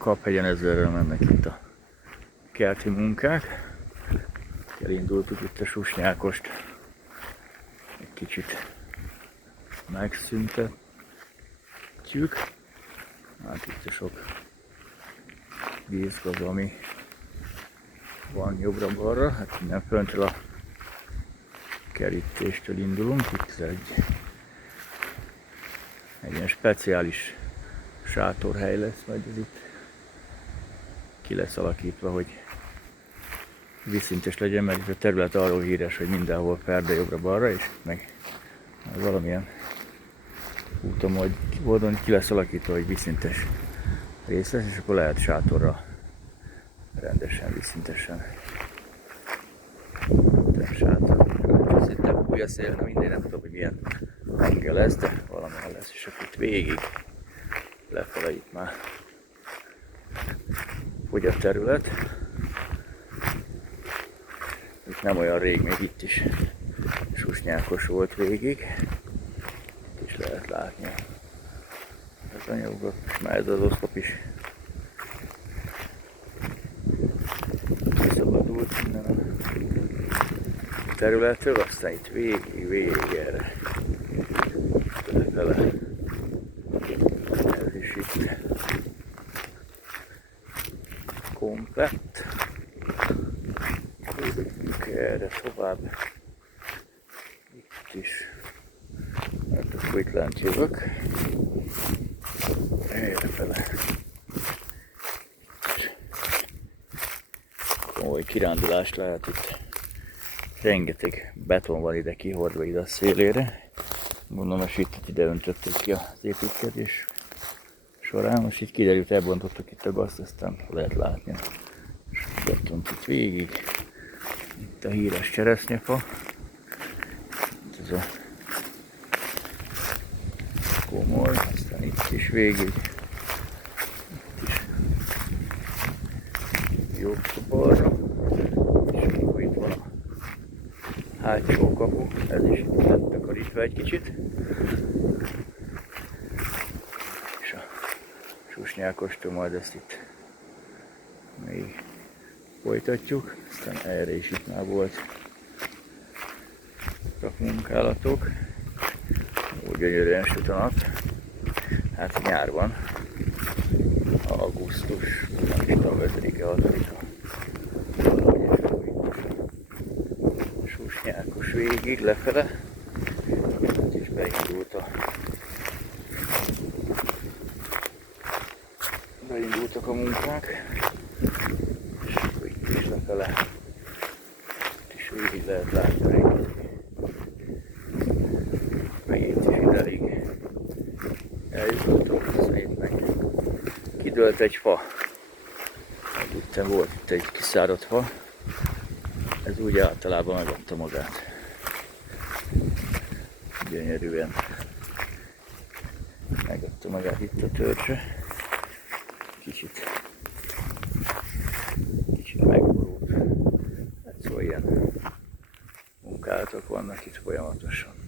Kaphegyenezőről mennek itt a kerti munkák. Elindultuk itt a susnyákost egy kicsit megszüntetjük. Hát itt a sok vízgaz, ami van jobbra-balra. Hát innen föntről a kerítéstől indulunk. Itt egy ilyen speciális sátorhely lesz, majd ez itt ki lesz alakítva, hogy vízszintes legyen, mert itt a terület arról híres, hogy mindenhol ferde jobbra-balra, és meg valamilyen úton, hogy módon ki lesz alakítva, hogy vízszintes rész lesz, és akkor lehet sátorra rendesen, vízszintesen. Szinte fúj a szél, na mindegy, nem tudom, hogy milyen hangja lesz, de valamilyen lesz, és akkor itt végig lefele itt már fogy a terület. Itt nem olyan rég, még itt is susnyákos volt végig. Itt is lehet látni az anyagokat, már ez az oszlop is kiszabadult innen a területről, aztán itt végig erre lefele. Ez is itt komplett. Erre tovább. Itt is. Mert akkor itt lent jövök. Errefele. Komoly kirándulást lehet itt. Rengeteg beton van ide kihordva ide a szélére. Gondolom, hogy itt ide öntötték ki az építkezés során. Most itt kiderült, elbontottak itt a gazt, aztán lehet látni. És betont itt végig. Itt a híres cseresznyefa. Itt ez a komoly, aztán itt is végig. Itt is jobb-balra. És akkor itt van a hátsó kapu. Ez is itt lett takarítva egy kicsit. És a susnyákostól majd ezt itt még folytatjuk, aztán erre is itt már volt munkálatok. Úgy gyönyörűen süt a nap. Hát nyár van. Augusztus, nem is tudom, 5-e, 6-a. Susnyákos végig lefele. Itt is beindultak a munkák. Lefele. Itt is végig lehet látni. Meg itt is ideig eljutottunk, aztán itt meg kidőlt egy fa. Itt volt itt egy kiszáradt fa. Ez úgy általában megadta magát. Gyönyörűen megadta magát itt a törzse. Kicsit megborult. Hát szóval ilyen munkálatok vannak itt folyamatosan.